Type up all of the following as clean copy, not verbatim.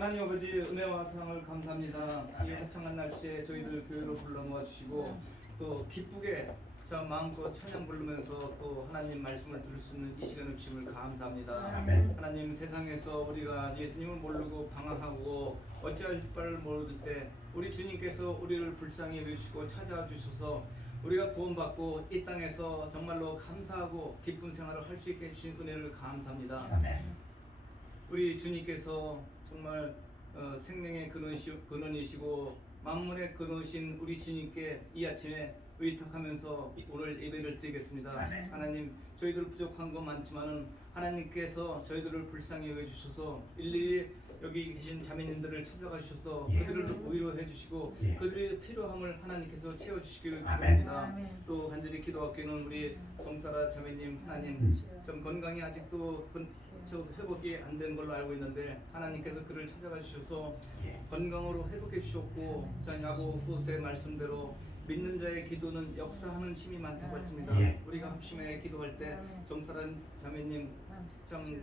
하나님 아버지 은혜와 사랑을 감사합니다. 이 화창한 날씨에 저희들 교회로 불러 모아주시고 또 기쁘게 저 마음껏 찬양 부르면서 또 하나님 말씀을 들을 수 있는 이 시간을 주심을 감사합니다. 아멘. 하나님, 세상에서 우리가 예수님을 모르고 방황하고 어찌할 바를 모를 때 우리 주님께서 우리를 불쌍히 여기시고 찾아와 주셔서 우리가 구원받고 이 땅에서 정말로 감사하고 기쁜 생활을 할 수 있게 해주신 은혜를 감사합니다. 아멘. 우리 주님께서 정말 생명의 근원이시고 만물의 근원이신 우리 주님께 이 아침에 의탁하면서 오늘 예배를 드리겠습니다. 아멘. 하나님, 저희들 부족한 것 많지만은 하나님께서 저희들을 불쌍히 여겨주셔서 일일이 여기 계신 자매님들을 찾아가 주셔서 예. 그들을 위로해 주시고 예. 그들의 필요함을 하나님께서 채워주시기를 아멘. 기도합니다. 또 간절히 기도하기는 우리 정사라 자매님, 하나님 좀 건강이 아직도 회복이 안 된 걸로 알고 있는데 하나님께서 그를 찾아가 주셔서 예. 건강으로 회복해 주셨고, 자 야고보서의 말씀대로 믿는 자의 기도는 역사하는 힘이 많다고 했습니다. 예. 우리가 합심해 기도할 때 정사란 자매님 참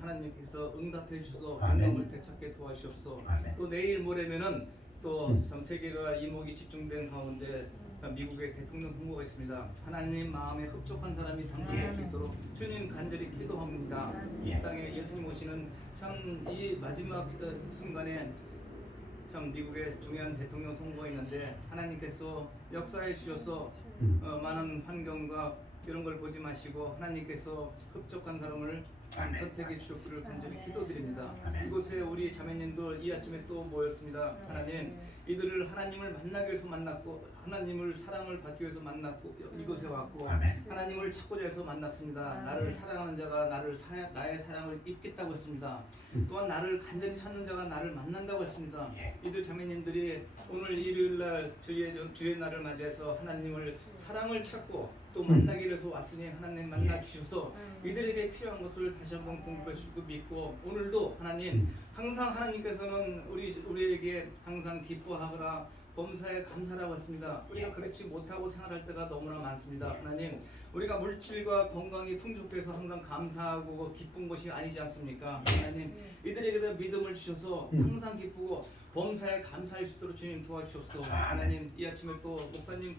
하나님께서 응답해 주셔서 아멘. 건강을 되찾게 도와주셔서 아멘. 또 내일 모레면은 또 전 세계가 이목이 집중된 가운데 미국의 대통령 선거가 있습니다. 하나님 마음에 흡족한 사람이 당선될 수 있도록 주님 간절히 기도합니다. 예. 이 땅에 예수님 오시는 참 이 마지막 순간에 참 미국의 중요한 대통령 선거가 있는데 하나님께서 역사해 주셔서 많은 환경과 이런 걸 보지 마시고 하나님께서 흡족한 사람을 아멘. 선택해 주셨기를 간절히 기도드립니다. 아멘. 이곳에 우리 자매님들 이 아침에 또 모였습니다. 하나님, 이들을 하나님을 만나기 위해서 만났고 하나님을 사랑을 받기 위해서 만났고 이곳에 왔고 아멘. 하나님을 찾고자 해서 만났습니다. 나를 사랑하는 자가 나의 사랑을 입겠다고 했습니다. 또한 나를 간절히 찾는 자가 나를 만난다고 했습니다. 예. 이들 자매님들이 오늘 일요일날 주의 날을 맞이해서 하나님을 사랑을 찾고 또 만나기 위해서 왔으니 하나님 만나 주셔서 이들에게 필요한 것을 다시 한번 공급해 주시고 믿고 오늘도 하나님 항상 하나님께서는 우리에게 항상 기뻐하거나 범사에 감사라고 했습니다. 우리가 그렇지 못하고 생활할 때가 너무나 많습니다. 하나님, 우리가 물질과 건강이 풍족해서 항상 감사하고 기쁜 것이 아니지 않습니까? 하나님, 이들에게도 믿음을 주셔서 항상 기쁘고 범사에 감사할 수 있도록 주님 도와주셨소. 하나님, 이 아침에 또 목사님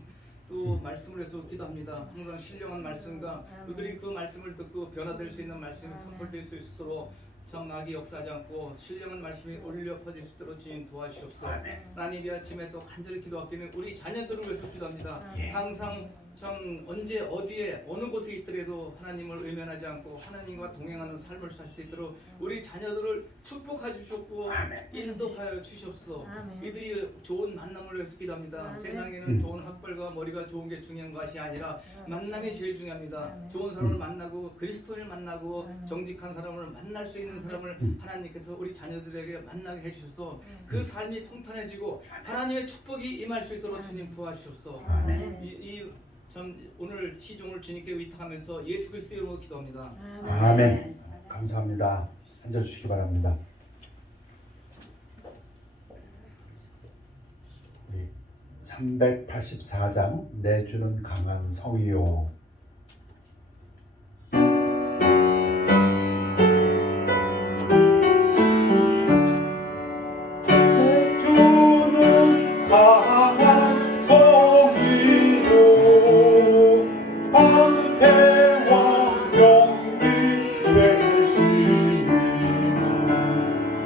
또 말씀을 해서 기도합니다. 항상 신령한 말씀과 그들이 그 말씀을 듣고 변화될 수 있는 말씀이 선포될 수 있도록 참 악이 역사하지 않고 신령한 말씀이 올려 퍼질 수 있도록 주님 도와주시옵소서. 하나님, 이 아침에 또 간절히 기도하기는 우리 자녀들을 위해서 기도합니다. 항상 참 언제 어디에 어느 곳에 있더라도 하나님을 외면하지 않고 하나님과 동행하는 삶을 살 수 있도록 우리 자녀들을 축복해 주셨고 인도하여 주시옵소서. 이들이 좋은 만남을 위해서 기도합니다. 세상에는 좋은 학벌과 머리가 좋은 게 중요한 것이 아니라 만남이 제일 중요합니다. 좋은 사람을 만나고 그리스도를 만나고 정직한 사람을 만날 수 있는 사람을 하나님께서 우리 자녀들에게 만나게 해주셔서 그 삶이 통탄해지고 하나님의 축복이 임할 수 있도록 주님 도와주시옵소서. 참 오늘 시종을 주님께 의탁하면서 예수 그리스도의 이름으로 기도합니다. 아멘. 감사합니다. 앉아주시기 바랍니다. 우리 384장 내주는 강한 성이요. 내주는 강한 성이요. 방패와 용기 되시니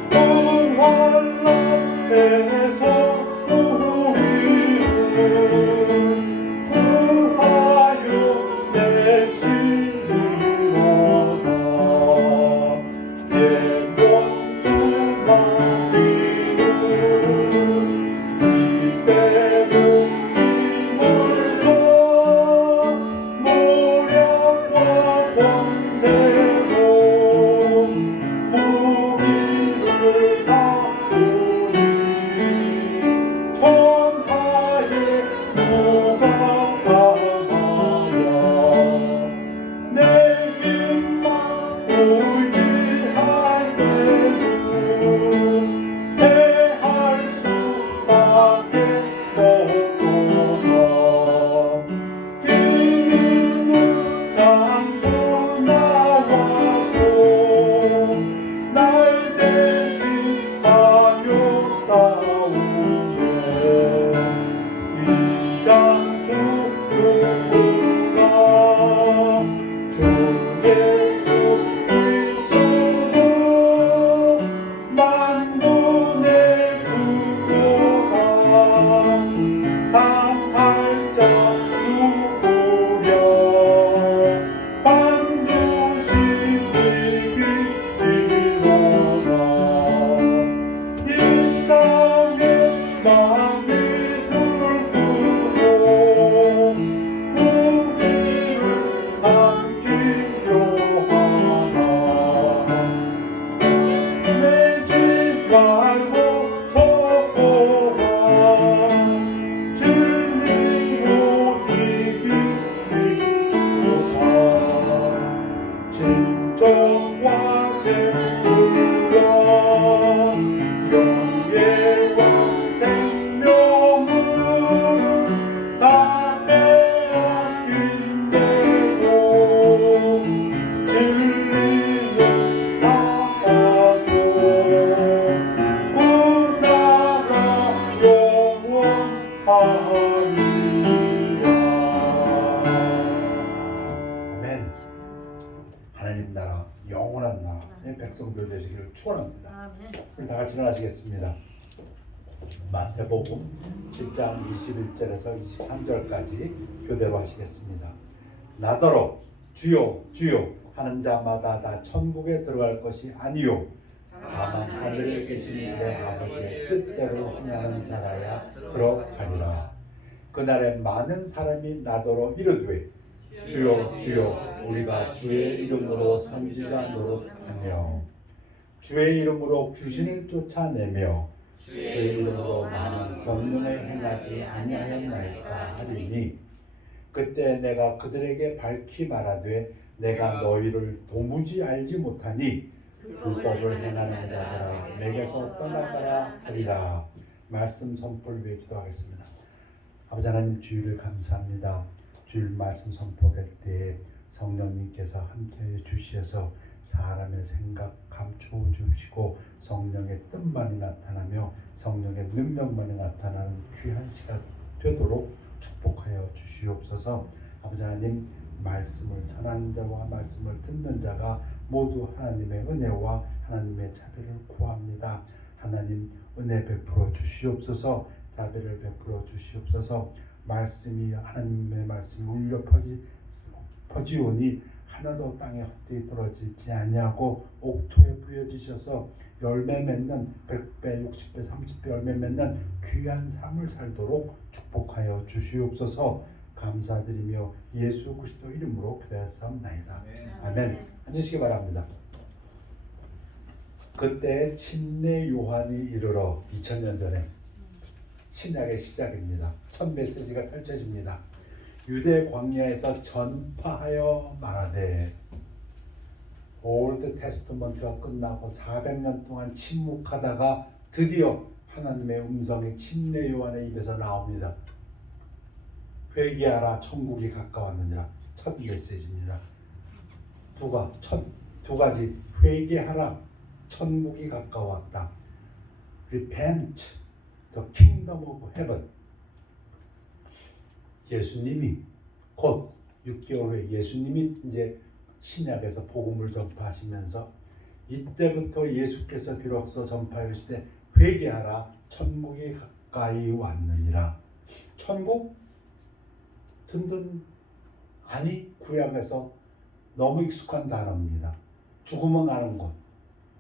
그 환난에서 우리를 구하여 영원한 나라의 백성들 되시기를 축원합니다. 아멘. 우리 다 같이 일어나시겠습니다. 마태복음 7장 21절에서 23절까지 교대로 하시겠습니다. 나더러 주여 주여 하는 자마다 다 천국에 들어갈 것이 아니요 다만 하늘에 계신 내 아버지의 뜻대로 행하는 자라야 들어가리라. 그날에 많은 사람이 나더러 이르되 주여 주여 우리가 주의 이름으로 선지자 노릇하며 주의 이름으로 귀신을 쫓아내며 주의 이름으로 많은 권능을 행하지 아니하였나이까 하리니 그때 내가 그들에게 밝히 말하되 내가 너희를 도무지 알지 못하니 불법을 행하는 자들아 내게서 떠나가라 하리라. 말씀 선포를 위해 기도하겠습니다. 아버지 하나님 주일을 감사합니다. 주일 말씀 선포될 때에 성령님께서 함께해 주시어서 사람의 생각 감추어 주시고 성령의 뜻만이 나타나며 성령의 능력만이 나타나는 귀한 시간 되도록 축복하여 주시옵소서. 아버지 하나님 말씀을 전하는 자와 말씀을 듣는 자가 모두 하나님의 은혜와 하나님의 자비를 구합니다. 하나님 은혜 베풀어 주시옵소서. 자비를 베풀어 주시옵소서. 말씀이 하나님의 말씀이 울려 퍼지오니 하나도 땅에 헛되이 떨어지지 아니하고 옥토에 부여지셔서 열매 맺는 100배, 60배, 30배 열매 맺는 귀한 삶을 살도록 축복하여 주시옵소서. 감사드리며 예수 그리스도 이름으로 기도하옵나이다. 아멘. 앉으시기 바랍니다. 그때 침례 요한이 이르러 2000년 전에 신약의 시작입니다. 첫 메시지가 펼쳐집니다. 유대 광야에서 전파하여 말하되 올드 테스트먼트가 끝나고 400년 동안 침묵하다가 드디어 하나님의 음성이 침례 요한의 입에서 나옵니다. 회개하라 천국이 가까웠느니라. 첫 메시지입니다. 두 가지 회개하라 천국이 가까웠다. Repent, the kingdom of heaven. 예수님이 곧 6개월 후에 예수님이 이제 신약에서 복음을 전파하시면서 이때부터 예수께서 비로소 전파하시되 회개하라 천국이 가까이 왔느니라. 천국 든든 아니 구약에서 너무 익숙한 단어입니다. 죽으면 가는 곳.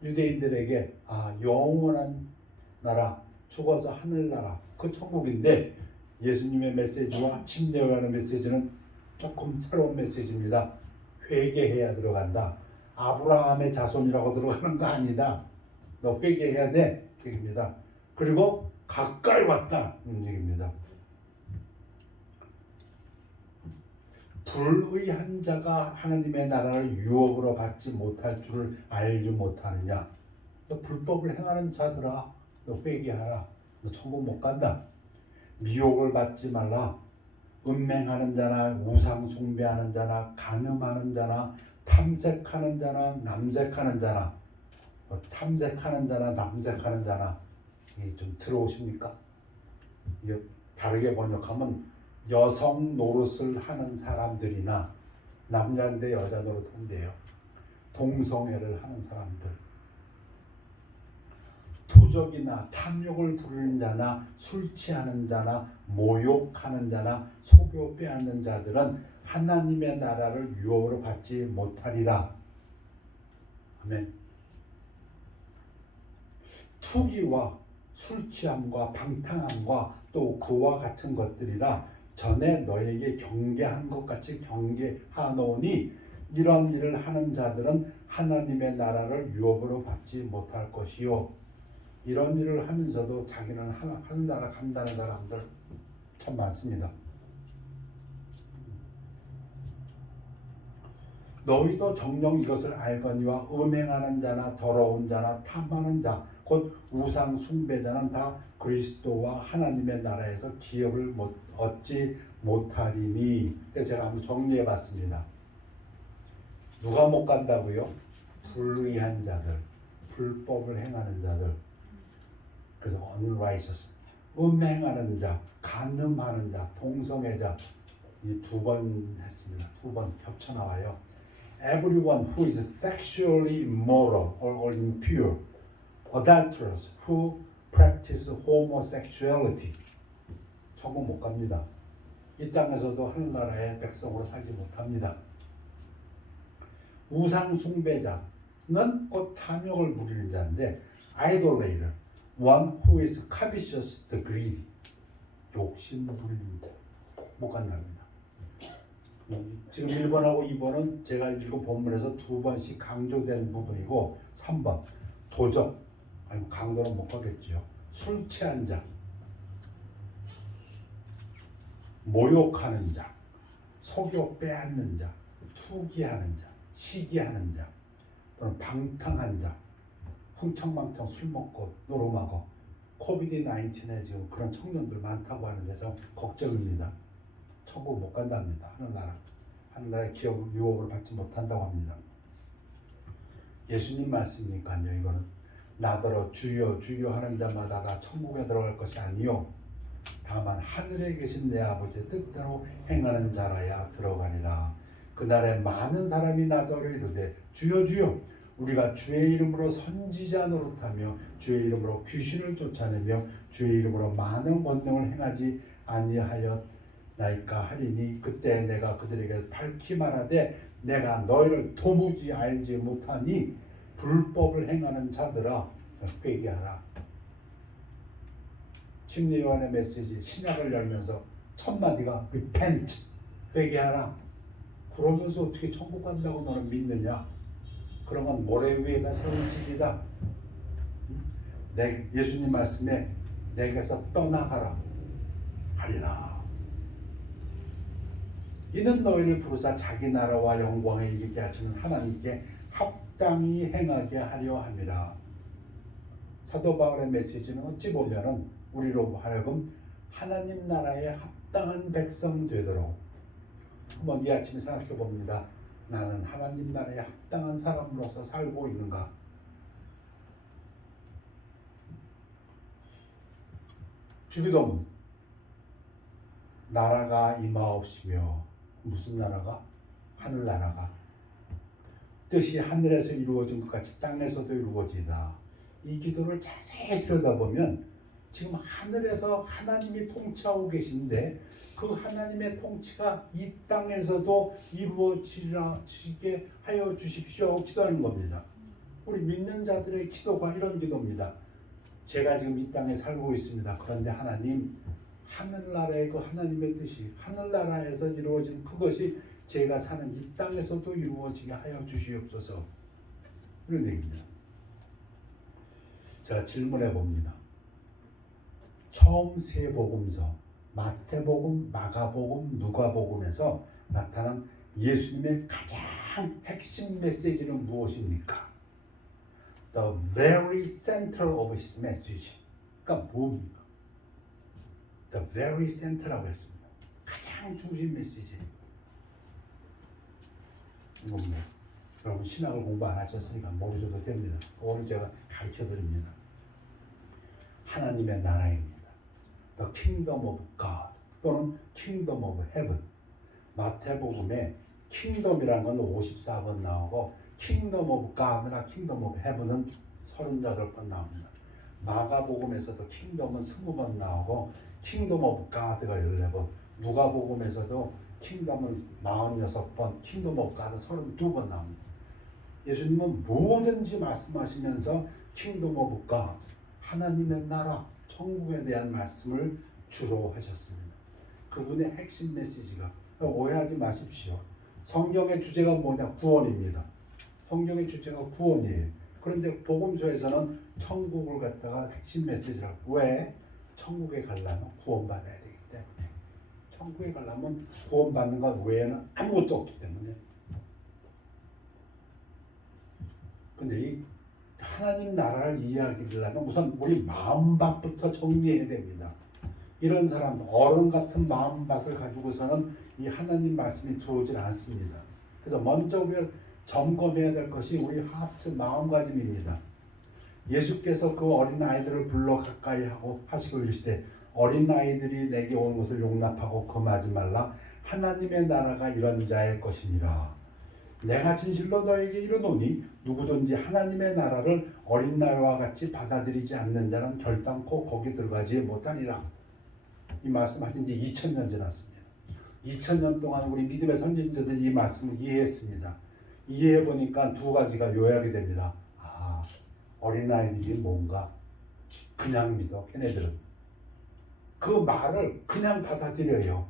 유대인들에게 영원한 나라, 죽어서 하늘나라 그 천국인데 예수님의 메시지와 침례 요한의 메시지는 조금 새로운 메시지입니다. 회개해야 들어간다. 아브라함의 자손이라고 들어가는 거 아니다. 너 회개해야 돼. 그 얘기입니다. 그리고 가까이 왔다. 얘기입니다. 불의한 자가 하나님의 나라를 유업으로 받지 못할 줄을 알지 못하느냐. 너 불법을 행하는 자들아, 너 회개하라. 너 천국 못 간다. 미혹을 받지 말라. 음행하는 자나 우상 숭배하는 자나 간음하는 자나 탐색하는 자나 남색하는 자나 탐색하는 자나 남색하는 자나 이게 좀 들어오십니까? 이게 다르게 번역하면 여성 노릇을 하는 사람들이나 남자인데 여자 노릇한대요. 동성애를 하는 사람들, 도적이나 탐욕을 부르는 자나 술 취하는 자나 모욕하는 자나 속여 빼앗는 자들은 하나님의 나라를 유업으로 받지 못하리라. 아멘. 투기와 술 취함과 방탕함과 또 그와 같은 것들이라 전에 너에게 경계한 것 같이 경계하노니 이런 일을 하는 자들은 하나님의 나라를 유업으로 받지 못할 것이요. 이런 일을 하면서도 자기는 하늘나라 간다는 사람들 참 많습니다. 너희도 정녕 이것을 알거니와 음행하는 자나 더러운 자나 탐하는 자 곧 우상 숭배자는 다 그리스도와 하나님의 나라에서 기업을 얻지 못하리니. 그래서 제가 한번 정리해 봤습니다. 누가 못 간다고요? 불의한 자들, 불법을 행하는 자들. 그래서 unrighteous, 음행하는 자, 간음하는 자, 동성애자. 이 두 번 했습니다. 두 번 겹쳐 나와요. everyone who is sexually immoral or impure, adulterous, who practice homosexuality. 천국 못 갑니다. 이 땅에서도 하늘나라의 백성으로 살지 못합니다. 우상 숭배자는 곧 탐욕을 부리는 자인데, idolater, one who is covetous, the greedy, 욕심 부리는 자, 못 간답니다. 지금 1번하고 2번은 제가 읽은 본문에서 2번씩 강조된 부분이고, 3번 도적, 아니 강도는 못 가겠죠. 술 취한 자, 모욕하는 자, 속여 빼앗는 자, 투기하는 자, 시기하는 자, 또는 방탕한 자, 흥청망청 술 먹고 노름하고, 코비드-19에 지금 그런 청년들 많다고 하는데 좀 걱정입니다. 천국 못 간답니다. 하늘나라의 기업 유업을 받지 못한다고 합니다. 예수님 말씀이니까요. 이거는 나더러 주여 주여 하는 자마다가 천국에 들어갈 것이 아니요 다만 하늘에 계신 내 아버지의 뜻대로 행하는 자라야 들어가리라. 그날에 많은 사람이 나더러 이르되 주여 주여 우리가 주의 이름으로 선지자 노릇하며 주의 이름으로 귀신을 쫓아내며 주의 이름으로 많은 권능을 행하지 아니하였나이까 하리니 그때 내가 그들에게 밝히 말하되 내가 너희를 도무지 알지 못하니 불법을 행하는 자들아 회개하라. 침례 요한의 메시지 신약을 열면서 첫 마디가 repent, 회개하라. 그러면서 어떻게 천국 간다고 너는 믿느냐? 그런 건 모래 위에다 세운 집이다. 예수님 말씀에 내게서 떠나가라 하리라. 이는 너희를 부르사 자기 나라와 영광에 이르게 하시는 하나님께 합당히 행하게 하려 함이라. 사도 바울의 메시지는 어찌 보면은 우리로 하여금 하나님 나라에 합당한 백성 되도록, 한번 이 아침에 생각해 봅니다. 나는 하나님 나라에 합당한 사람으로서 살고 있는가? 주기도문 나라가 임하옵시며, 무슨 나라가? 하늘나라가 뜻이 하늘에서 이루어진 것 같이 땅에서도 이루어지다. 이 기도를 자세히 들여다보면 지금 하늘에서 하나님이 통치하고 계신데 그 하나님의 통치가 이 땅에서도 이루어지게 하여 주십시오 기도하는 겁니다. 우리 믿는 자들의 기도가 이런 기도입니다. 제가 지금 이 땅에 살고 있습니다. 그런데 하나님, 하늘나라의 그 하나님의 뜻이 하늘나라에서 이루어진 그것이 제가 사는 이 땅에서도 이루어지게 하여 주시옵소서. 이런 얘기입니다. 제가 질문해 봅니다. 처음 세 복음서 마태복음, 마가복음, 누가복음에서 나타난 예수님의 가장 핵심 메시지는 무엇입니까? The very center of his message가 뭡니까? The very center라고 했습니다. 가장 중심 메시지. 이건 뭐 여러분 신학을 공부 안 하셨으니까 모르셔도 됩니다. 오늘 제가 가르쳐 드립니다. 하나님의 나라입니다. The kingdom of God 또는 kingdom of heaven. 마태복음에 kingdom이라는 건 54번 나오고 kingdom of God나 kingdom of heaven은 38번 나옵니다. 마가복음에서도 kingdom은 20번 나오고 kingdom of God가 14번, 누가복음에서도 kingdom은 46번, kingdom of God은 32번 나옵니다. 예수님은 뭐든지 말씀하시면서 kingdom of God, 하나님의 나라, 천국에 대한 말씀을 주로 하셨습니다. 그분의 핵심 메시지가, 오해하지 마십시오. 성경의 주제가 뭐냐? 구원입니다. 성경의 주제가 구원이에요. 그런데 복음서에서는 천국을 갖다가 핵심 메시지라고. 왜? 천국에 가려면 구원받아야 되기 때문에. 천국에 가려면 구원받는 것 외에는 아무것도 없기 때문에. 근데 이 하나님 나라를 이해하려면 우선 우리 마음밭부터 정리해야 됩니다. 이런 사람, 어른 같은 마음밭을 가지고서는 이 하나님 말씀이 들어오질 않습니다. 그래서 먼저 우리가 점검해야 될 것이 우리 하트, 마음가짐입니다. 예수께서 그 어린아이들을 불러 가까이 하고 하시고 이르시되 어린아이들이 내게 오는 것을 용납하고 금하지 말라. 하나님의 나라가 이런 자의 것이니라. 내가 진실로 너에게 이르노니 누구든지 하나님의 나라를 어린 나와 같이 받아들이지 않는 자는 결단코 거기 들어가지 못하리라. 이 말씀하신 지 2000년 지났습니다. 2000년 동안 우리 믿음의 선진들은 이 말씀을 이해했습니다. 이해해 보니까 두 가지가 요약이 됩니다. 어린아이들이 뭔가 그냥 믿어. 걔네들은 그 말을 그냥 받아들여요.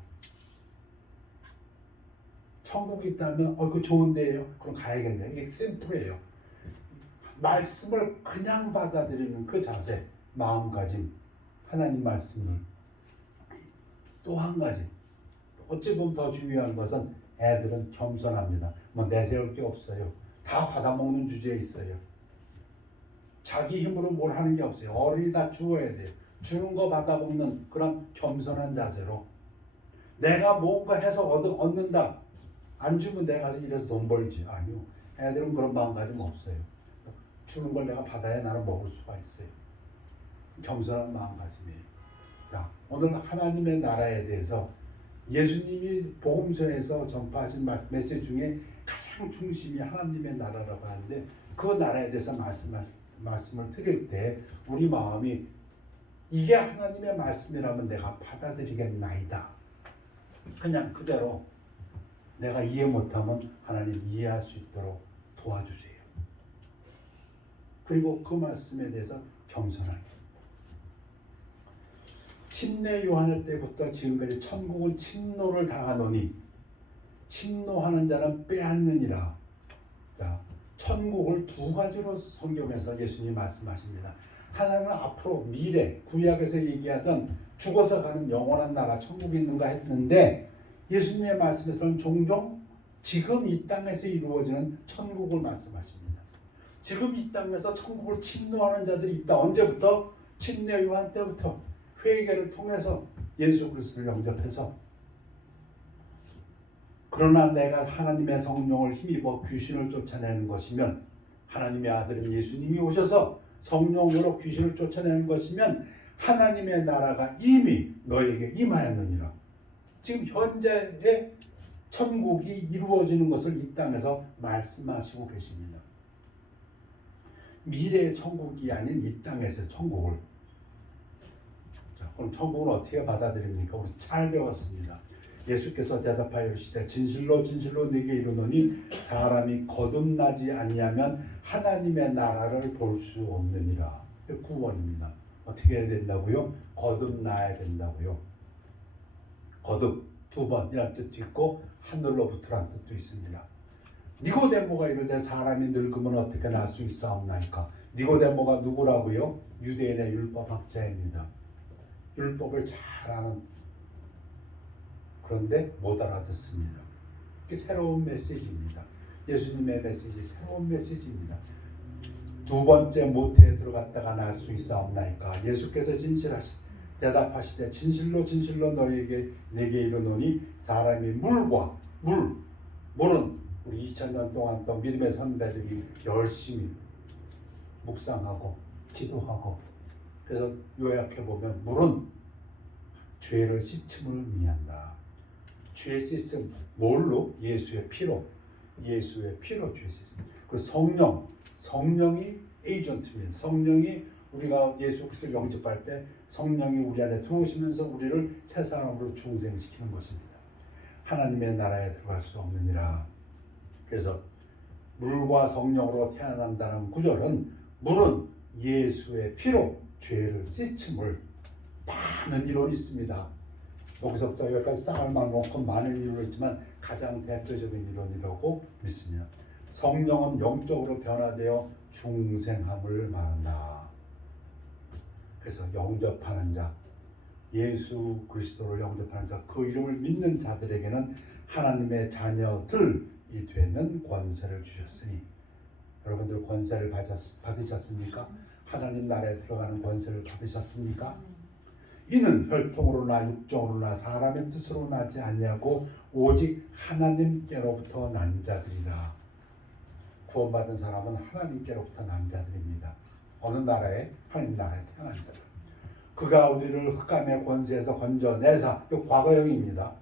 천국이 있다면 그 좋은데요. 그럼 가야겠네요. 이게 심플해요. 말씀을 그냥 받아들이는 그 자세, 마음가짐, 하나님 말씀을. 또 한 가지, 어찌 보면 더 중요한 것은 애들은 겸손합니다. 내세울 게 없어요. 다 받아먹는 주제에 있어요. 자기 힘으로 뭘 하는 게 없어요. 어른이 다 주어야 돼요. 주는 거 받아먹는 그런 겸손한 자세로 내가 뭔가 해서 얻는다. 안 주면 내가 가서 일해서 돈 벌지. 아니요. 애들은 그런 마음가짐 없어요. 주는 걸 내가 받아야 나는 먹을 수가 있어요. 겸손한 마음가짐이에요. 자, 오늘 하나님의 나라에 대해서 예수님이 복음서에서 전파하신 메시지 중에 가장 중심이 하나님의 나라라고 하는데 그 나라에 대해서 말씀을 드릴 때 우리 마음이 이게 하나님의 말씀이라면 내가 받아들이겠나이다. 그냥 그대로 내가 이해 못하면 하나님 이해할 수 있도록 도와주세요. 그리고 그 말씀에 대해서 겸손하게. 침례 요한의 때부터 지금까지 천국은 침노를 당하노니 침노하는 자는 빼앗느니라. 자, 천국을 두 가지로 성경에서 예수님이 말씀하십니다. 하나는 앞으로 미래, 구약에서 얘기하던 죽어서 가는 영원한 나라 천국이 있는가 했는데 예수님의 말씀에서는 종종 지금 이 땅에서 이루어지는 천국을 말씀하십니다. 지금 이 땅에서 천국을 침노하는 자들이 있다. 언제부터? 침례 요한 때부터 회개를 통해서 예수 그리스도를 영접해서 그러나 내가 하나님의 성령을 힘입어 귀신을 쫓아내는 것이면 하나님의 아들인 예수님이 오셔서 성령으로 귀신을 쫓아내는 것이면 하나님의 나라가 이미 너에게 임하였느니라. 지금 현재의 천국이 이루어지는 것을 이 땅에서 말씀하시고 계십니다. 미래의 천국이 아닌 이 땅에서의 천국을. 자, 그럼 천국을 어떻게 받아들입니까? 우리 잘 배웠습니다. 예수께서 대답하여 이르시되 진실로 진실로 네게 이르노니 사람이 거듭나지 아니하면 하나님의 나라를 볼 수 없느니라. 구원입니다. 어떻게 해야 된다고요? 거듭나야 된다고요. 거듭 두 번이라는 뜻도 있고 하늘로부터라는 뜻도 있습니다. 니고데모가 이르되 사람이 늙으면 어떻게 날 수 있사옵나이까. 니고데모가 누구라고요? 유대인의 율법학자입니다. 율법을 잘 아는, 그런데 못 알아듣습니다. 이게 새로운 메시지입니다. 예수님의 메시지, 새로운 메시지입니다. 두 번째 모태에 들어갔다가 날 수 있사옵나이까. 예수께서 대답하시되 진실로 진실로 너희에게 내게 이르노니 사람이 물은 우리 2000년 동안 또 믿음의 선배들이 열심히 묵상하고 기도하고, 그래서 요약해 보면 물은 죄를 씻음을 의미한다. 죄 씻음 뭘로? 예수의 피로. 예수의 피로 죄 씻음. 그 성령이 에이전트입니다. 성령이 우리가 예수 그리스도를 영접할 때 성령이 우리 안에 들어오시면서 우리를 새 사람으로 중생시키는 것입니다. 하나님의 나라에 들어갈 수 없느니라. 그래서 물과 성령으로 태어난다는 구절은 물은 예수의 피로 죄를 씻음을, 많은 이론이 있습니다. 여기서부터 여기까지 쌍을 막놓고 많은 이론이 있지만 가장 대표적인 이론이라고 믿습니다. 성령은 영적으로 변화되어 중생함을 말한다. 그래서 영접하는 자, 예수 그리스도를 영접하는 자, 그 이름을 믿는 자들에게는 하나님의 자녀들이 되는 권세를 주셨으니, 여러분들 권세를 받으셨습니까? 하나님 나라에 들어가는 권세를 받으셨습니까? 이는 혈통으로나 육정으로나 사람의 뜻으로 나지 아니하고 오직 하나님께로부터 난 자들이라. 구원받은 사람은 하나님께로부터 난 자들입니다. 어느 나라에? 하나님 나라에 태어난 자들. 그가 우리를 흑암의 권세에서 건져내사, 이 과거형입니다.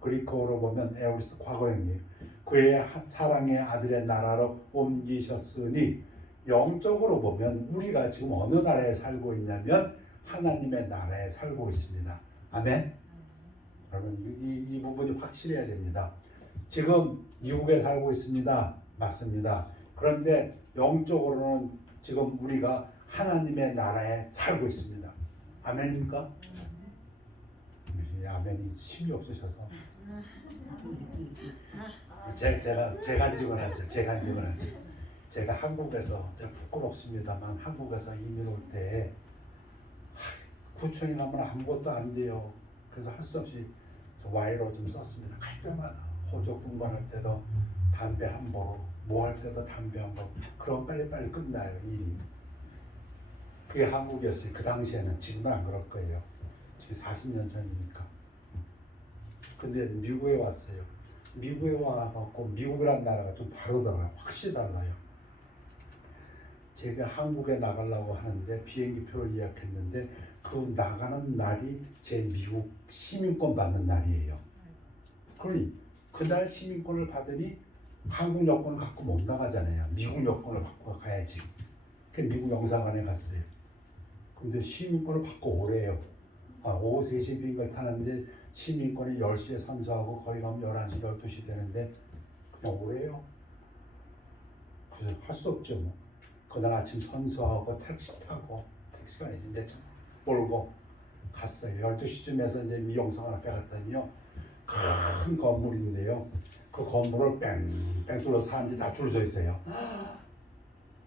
그리커로 보면 에오리스 과거형이에요. 그의 사랑의 아들의 나라로 옮기셨으니 영적으로 보면 우리가 지금 어느 나라에 살고 있냐면 하나님의 나라에 살고 있습니다. 아멘. 여러분 이 부분이 확실해야 됩니다. 지금 미국에 살고 있습니다. 맞습니다. 그런데 영적으로는 지금 우리가 하나님의 나라에 살고 있습니다. 아멘입니까? 아멘이 힘이 없으셔서 제가 간증을 하죠. 제가 한국에서 제가 부끄럽습니다만 한국에서 이민 올 때 구촌이 가면 아무것도 안 돼요. 그래서 할 수 없이 와이로 좀 썼습니다. 갈 때마다 호적 등반할 때도 담배 한 보로, 뭐 할 때도 담배 한 보로. 그럼 빨리빨리 끝나요 일이. 그게 한국이었어요. 그 당시에는. 지금은 안 그럴 거예요. 지금 40년 전이니까. 근데 미국에 왔어요. 미국에 와갖고 미국이란 나라가 좀 다르더라고요. 확실히 달라요. 제가 한국에 나가려고 하는데 비행기표를 예약했는데 그 나가는 날이 제 미국 시민권 받는 날이에요. 그러니 그날 시민권을 받으니 한국 여권을 갖고 못 나가잖아요. 미국 여권을 갖고 가야지. 그 미국 영사관에 갔어요. 근데 시민권을 받고 오래요. 오후 3시 비행기를 타는데 시민권이 10시에 선서하고 거기 가면 11시, 12시 되는데 그냥 오래요. 그래서 할 수 없죠. 뭐. 그날 아침 선서하고 택시 타고 택시가 아니지 내 차 몰고 갔어요. 12시쯤에서 이제 미영상 앞에 갔더니요. 큰 건물인데요. 그 건물을 뺑뺑 둘러서 사람들이 다 줄 서 있어요.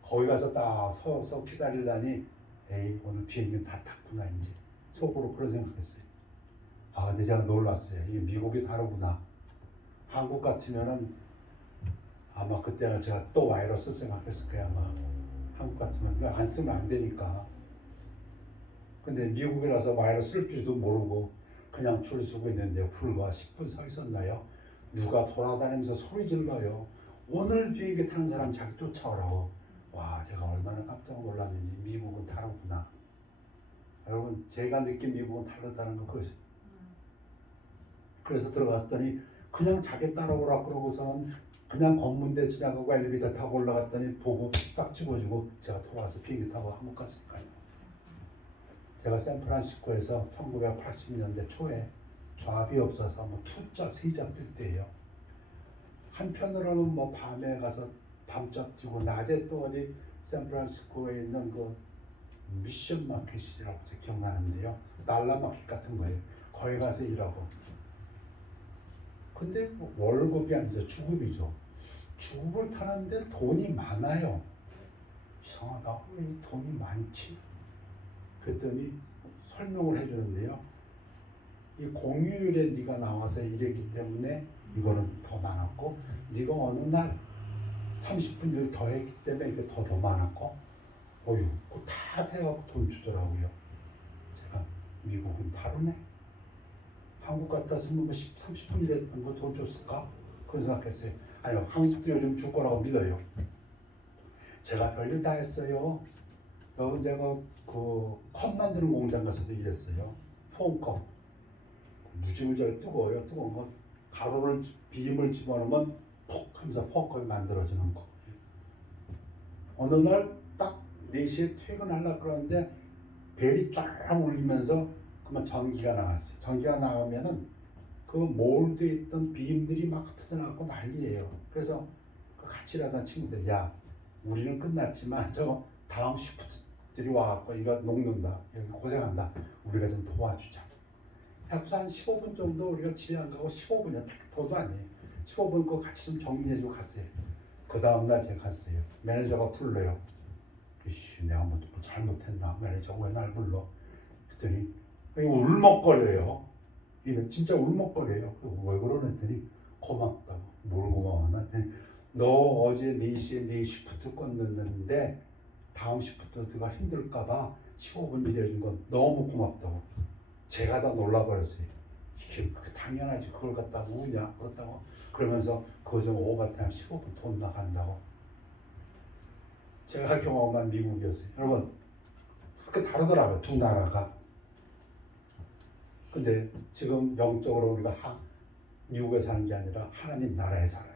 거기 가서 딱 서서 기다리려니 에이 오늘 비행기 다 탔구나 이제 속으로 그런 생각했어요. 근데 제가 놀랐어요. 이게 미국이 다르구나. 한국 같으면은 아마 그때는 제가 또 와이러스 생각했을 거야 아마. 한국 같으면 이거 안 쓰면 안 되니까. 근데 미국이라서 와이러스 쓸 줄도 모르고 그냥 줄 서고 있는데 불과 10분 서 있었나요? 누가 돌아다니면서 소리 질러요. 오늘 비행기 타는 사람 자기 쫓아오라고. 와 제가 얼마나 깜짝 놀랐는지. 미국은 다르구나. 여러분 제가 느낀 미국은 다르다는 거 그것이. 그래서 들어갔더니 그냥 자기 따라오라 그러고서는 그냥 검문대 지나가고 엘리베이터 타고 올라갔더니 보고 딱 집어주고 제가 돌아와서 비행기 타고 한국 갔으니까요. 제가 샌프란시스코에서 1980년대 초에 좌합이 없어서 뭐 투잡, 세잡 뛸 때예요. 한편으로는 뭐 밤에 가서 밤잡 뛰고 낮에 또 어디 샌프란시스코에 있는 그 미션 마켓이라고 제가 기억나는데요. 날라 마켓 같은 거예요. 거기 가서 일하고. 근데 월급이 아니죠. 주급이죠. 주급을 타는데 돈이 많아요. 이상하다. 왜 이 돈이 많지? 그랬더니 설명을 해주는데요. 이 공휴일에 네가 나와서 일했기 때문에 이거는 더 많았고, 네가 어느 날 30분 일 더 했기 때문에 이게 더 많았고, 그거 다 해갖고 돈 주더라고요. 제가 미국은 다르네. 한국 같았으면 뭐 30분 일했던 거 돈 줬을까? 그런 생각했어요. 아니요, 한국도 요즘 줄 거라고 믿어요. 제가 별일 다 했어요. 여기 제가 그 컵 만드는 공장 가서도 일했어요. 폼컵. 무지무지하게 뜨거워요. 뜨거운 거. 가루를 비임을 집어넣으면 퍽 하면서 폼컵이 만들어지는 거. 어느 날 딱 4시에 퇴근하려고 그러는데 벨이 쫙 울리면서 그러면 전기가 나왔어요. 전기가 나오면은 그 몰드에 있던 비임들이 막 터져나가고 난리예요. 그래서 그 같이 일하던 친구들, 야, 우리는 끝났지만 저 다음 시프트들이 와갖고 이거 녹는다, 여기 고생한다, 우리가 좀 도와주자. 해서 한 15분 정도 우리가 집에 안 가고 15분이야, 더도 아니에요. 15분 그 같이 좀 정리해주고 갔어요. 그 다음날 제가 갔어요. 매니저가 불러요. 이씨, 내가 뭐 잘못했나? 매니저가 왜 날 불러? 그랬더니 울먹거려요. 이는 진짜 울먹거려요. 왜 그러는 했더니 고맙다고. 뭘 고마웠나 했더니 너 어제 4시에 네 시프트 껐는데 다음 시프트가 힘들까봐 15분 일해준 건 너무 고맙다고. 제가 다 놀라버렸어요. 이게 당연하지. 그걸 갖다가 우냐 그렇다고. 그러면서 그거 좀 오버타임 15분 돈 나간다고. 제가 경험한 미국이었어요. 여러분 그렇게 다르더라고요. 두 나라가. 근데 지금 영적으로 우리가 미국에 사는 게 아니라 하나님 나라에 살아요.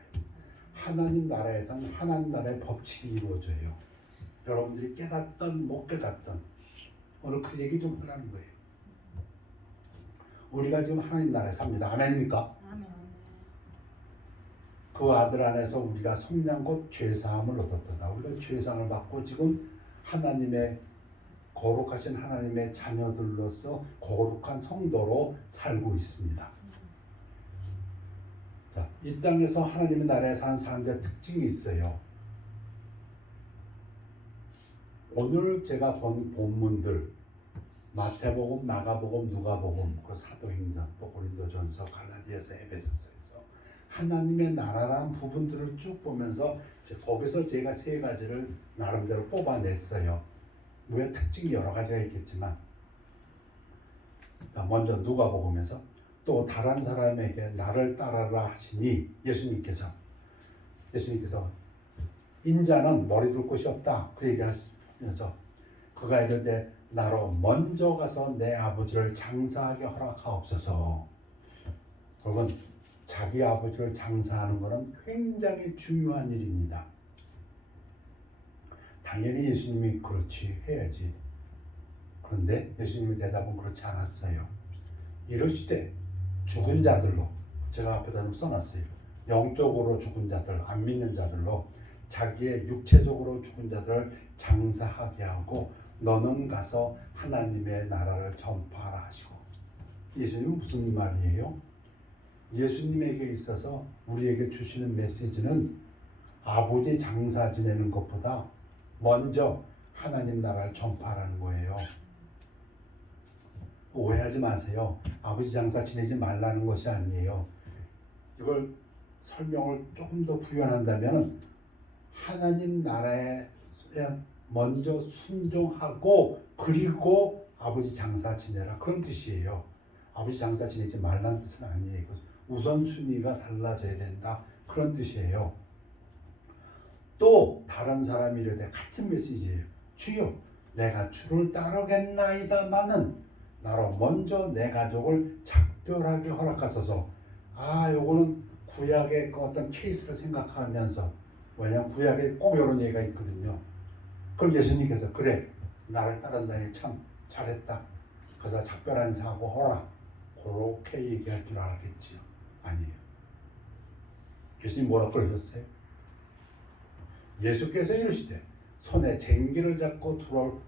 하나님 나라에서는 하나님 나라의 법칙이 이루어져요. 여러분들이 깨닫든 못 깨닫든 오늘 그 얘기 좀 하라는 거예요. 우리가 지금 하나님 나라에 삽니다. 아멘입니까? 아멘. 그 아들 안에서 우리가 성령 곧 죄사함을 얻었다. 우리가 죄사함을 받고 지금 하나님의 거룩하신 하나님의 자녀들로서 거룩한 성도로 살고 있습니다. 자, 이 땅에서 하나님의 나라에 사는 사람들의 특징이 있어요. 오늘 제가 본 본문들 마태복음, 마가복음, 누가복음, 그 사도행전, 또 고린도전서, 갈라디아서, 에베소서에서 하나님의 나라라는 부분들을 쭉 보면서 거기서 제가 세 가지를 나름대로 뽑아냈어요. 왜 특징이 여러 가지가 있겠지만, 자, 먼저 누가복음에서 또 다른 사람에게 나를 따르라 하시니 예수님께서 인자는 머리 둘 곳이 없다 그 얘기하면서 그가 이르되 나로 먼저 가서 내 아버지를 장사하게 허락하옵소서. 여러분, 자기 아버지를 장사하는 것은 굉장히 중요한 일입니다. 당연히 예수님이 그렇지 해야지. 그런데 예수님의 대답은 그렇지 않았어요. 이르시되 죽은 자들로, 제가 앞에다 좀 써놨어요. 영적으로 죽은 자들, 안 믿는 자들로 자기의 육체적으로 죽은 자들을 장사하게 하고 너는 가서 하나님의 나라를 전파하라 하시고. 예수님은 무슨 말이에요? 예수님에게 있어서 우리에게 주시는 메시지는 아버지 장사 지내는 것보다 먼저 하나님 나라를 전파하라는 거예요. 오해하지 마세요. 아버지 장사 지내지 말라는 것이 아니에요. 이걸 설명을 조금 더 부연한다면 하나님 나라에 먼저 순종하고 그리고 아버지 장사 지내라 그런 뜻이에요. 아버지 장사 지내지 말라는 뜻은 아니에요. 우선순위가 달라져야 된다 그런 뜻이에요. 또 다른 사람이 이르되 같은 메시지예요. 주여 내가 주를 따르겠나이다마는 나로 먼저 내 가족을 작별하게 허락하소서. 요거는 구약의 그 어떤 케이스를 생각하면서, 왜냐하면 구약에 꼭 이런 얘기가 있거든요. 그럼 예수님께서 그래 나를 따른다니 참 잘했다. 그래서 작별한 사고 허라. 그렇게 얘기할 줄 알았겠지요. 아니에요. 예수님 뭐라고 그러셨어요? 예수께서 이르시되 손에 쟁기를 잡고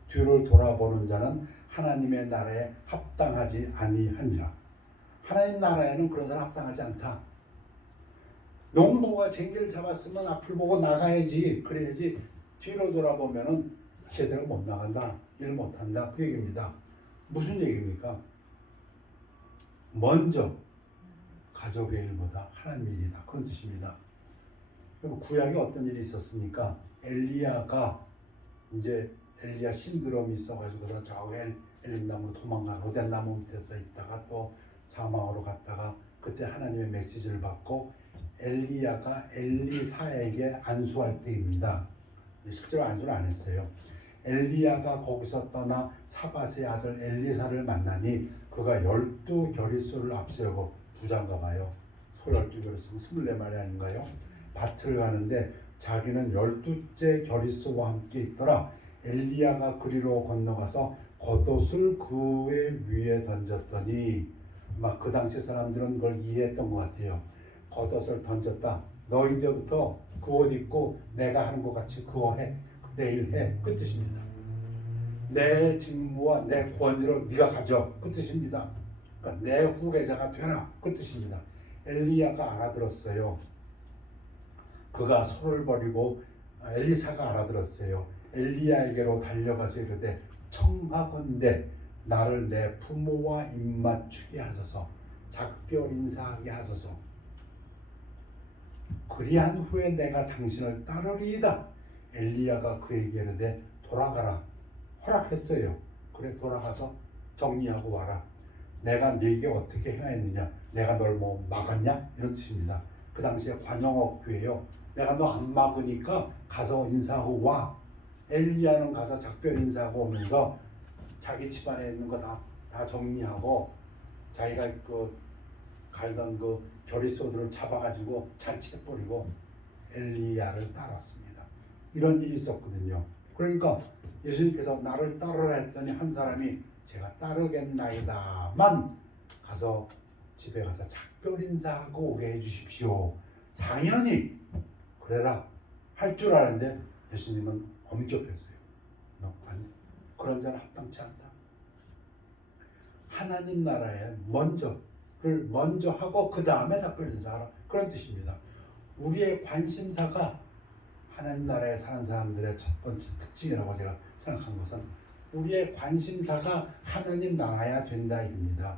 뒤를 돌아보는 자는 하나님의 나라에 합당하지 아니하니라. 하나님 나라에는 그런 사람 합당하지 않다. 농부가 쟁기를 잡았으면 앞을 보고 나가야지. 그래야지 뒤로 돌아보면은 제대로 못 나간다. 일 못한다. 그 얘기입니다. 무슨 얘기입니까? 먼저 가족의 일보다 하나님 일이다. 그런 뜻입니다. 구약에 어떤 일이 있었습니까? 엘리야가 이제 엘리야 신드롬이 있어가지고 저 엘림나무로 도망가 로덴나무 밑에서 있다가 또 사망으로 갔다가 그때 하나님의 메시지를 받고 엘리야가 엘리사에게 안수할 때입니다. 실제로 안수를 안 했어요. 엘리야가 거기서 떠나 사밧의 아들 엘리사를 만나니 그가 12겨릿소를 앞세우고 부자인가 봐요. 소 12겨릿소 24마리 아닌가요? 밭을 가는데 자기는 12째 겨릿소와 함께 있더라. 엘리야가 그리로 건너가서 겉옷을 그의 위에 던졌더니 막 그 당시 사람들은 그걸 이해했던 것 같아요. 겉옷을 던졌다. 너 이제부터 그 옷 입고 내가 하는 것 같이 그거 해. 내일 해. 그 뜻입니다. 내 직무와 내 권위를 네가 가져. 그 뜻입니다. 그러니까 내 후계자가 되라. 그 뜻입니다. 엘리야가 알아들었어요. 그가 소를 버리고 엘리사가 알아들었어요. 엘리야에게로 달려가서 이르되 청하건대 나를 내 부모와 입맞추게 하소서. 작별 인사하게 하소서. 그리한 후에 내가 당신을 따르리이다. 엘리야가 그에게 이르되 돌아가라. 허락했어요. 그래 돌아가서 정리하고 와라. 내가 네게 어떻게 행하였느냐. 내가 널 뭐 막았냐? 이런 뜻입니다. 그 당시에 관용업교예요. 내가 너 안 막으니까 가서 인사하고 와. 엘리야는 가서 작별 인사하고 오면서 자기 집안에 있는 거 다 정리하고 자기가 그 갈던 그 겨릿소들을 잡아가지고 잔치해 버리고 엘리야를 따랐습니다. 이런 일이 있었거든요. 그러니까 예수님께서 나를 따르라 했더니 한 사람이 제가 따르겠나이다만 가서 집에 가서 작별 인사하고 오게 해주십시오. 당연히 그래라 할 줄 아는데 예수님은 엄격했어요. 너 안 돼. 그런 자는 합당치 않다. 하나님 나라에 먼저를 먼저 하고 그 다음에 작별 인사하라 그런 뜻입니다. 우리의 관심사가 하나님 나라에 사는 사람들의 첫 번째 특징이라고 제가 생각한 것은 우리의 관심사가 하나님 나라야 된다 이겁니다.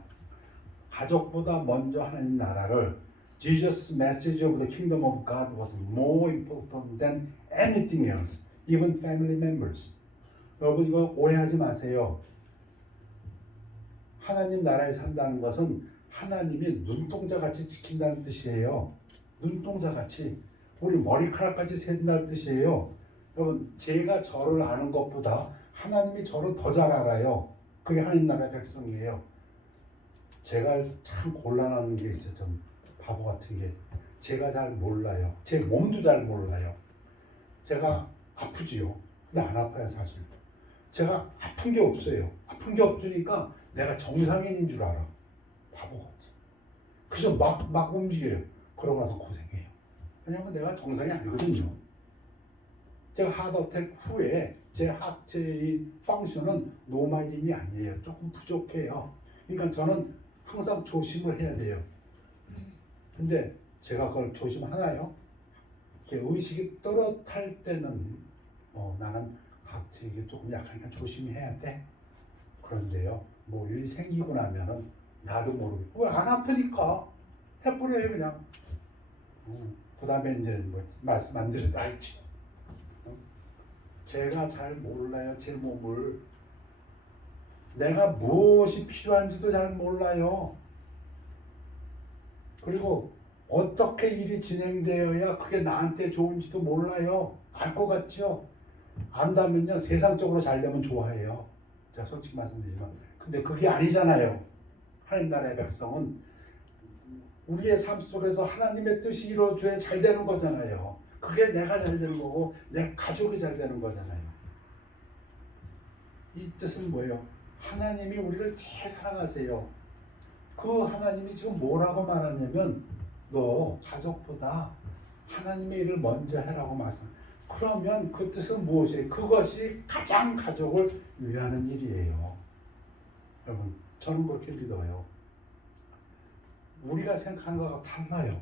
가족보다 먼저 하나님 나라를 Jesus' message of the kingdom of God was more important than anything else, even family members. 여러분 이거 오해하지 마세요. 하나님 나라에 산다는 것은 하나님이 눈동자같이 지킨다는 뜻이에요. 눈동자같이 우리 머리카락까지 세운다는 뜻이에요. 여러분 제가 저를 아는 것보다 하나님이 저를 더 잘 알아요. 그게 하나님 나라의 백성이에요. 제가 참 곤란한 게 있어요. 좀 바보 같은 게 제가 잘 몰라요. 제 몸도 잘 몰라요. 제가 아프지요. 근데 안 아파요 사실. 제가 아픈 게 없어요. 아픈 게 없으니까 내가 정상인인 줄 알아. 바보같이. 그래서 막 움직여요. 그러고 나서 고생해요. 왜냐면 내가 정상이 아니거든요. 제가 하드어택 후에 제 하트의 펑션은 노멀이 아니에요. 조금 부족해요. 그러니까 저는 항상 조심을 해야 돼요. 근데 제가 그걸 조심하나요? 이렇게 의식이 또렷할 때는 나는 하트 이게 조금 약하니까 조심해야 돼. 그런데요, 뭐 일이 생기고 나면은 나도 모르겠고 왜 안 아프니까 해버려요 그냥. 그 다음에 이제 뭐 말씀 안 드려도 알지. 제가 잘 몰라요 제 몸을. 내가 무엇이 필요한지도 잘 몰라요. 그리고 어떻게 일이 진행되어야 그게 나한테 좋은지도 몰라요. 알 것 같죠? 안다면요 세상적으로 잘 되면 좋아해요. 제가 솔직히 말씀드리지만 근데 그게 아니잖아요. 하나님 나라의 백성은 우리의 삶 속에서 하나님의 뜻이 이루어져야 잘 되는 거잖아요. 그게 내가 잘 되는 거고 내 가족이 잘 되는 거잖아요. 이 뜻은 뭐예요? 하나님이 우리를 제일 사랑하세요. 그 하나님이 지금 뭐라고 말하냐면 너 가족보다 하나님의 일을 먼저 해라고 말씀. 그러면 그 뜻은 무엇이에요? 그것이 가장 가족을 위하는 일이에요. 여러분 저는 그렇게 믿어요. 우리가 생각하는 것과 달라요.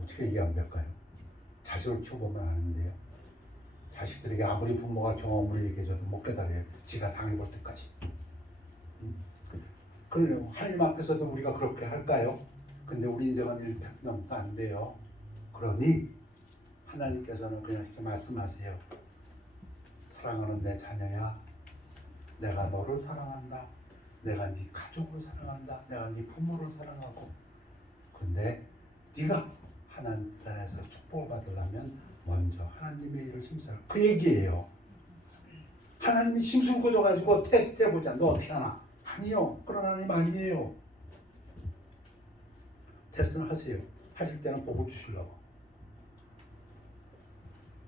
어떻게 얘기하면 될까요? 자식을 키워보면 아는데요. 자식들에게 아무리 부모가 경험을 얘기해줘도 못 깨달아요. 지가 당해볼 때까지. 그러려고 하나님 앞에서도 우리가 그렇게 할까요? 근데 우리 인생은 100년도 안 돼요. 그러니 하나님께서는 그냥 이렇게 말씀하세요. 사랑하는 내 자녀야, 내가 너를 사랑한다. 내가 네 가족을 사랑한다. 내가 네 부모를 사랑하고. 근데 네가 하나님 안에서 축복을 받으려면 먼저 하나님의 일을 힘써. 그 얘기예요. 하나님이 심술 꽂아가지고 테스트해보자. 너 어떻게 하나? 아니요. 그런 하나님 아니에요. 테스트는 하세요. 하실 때는 복을 주시려고.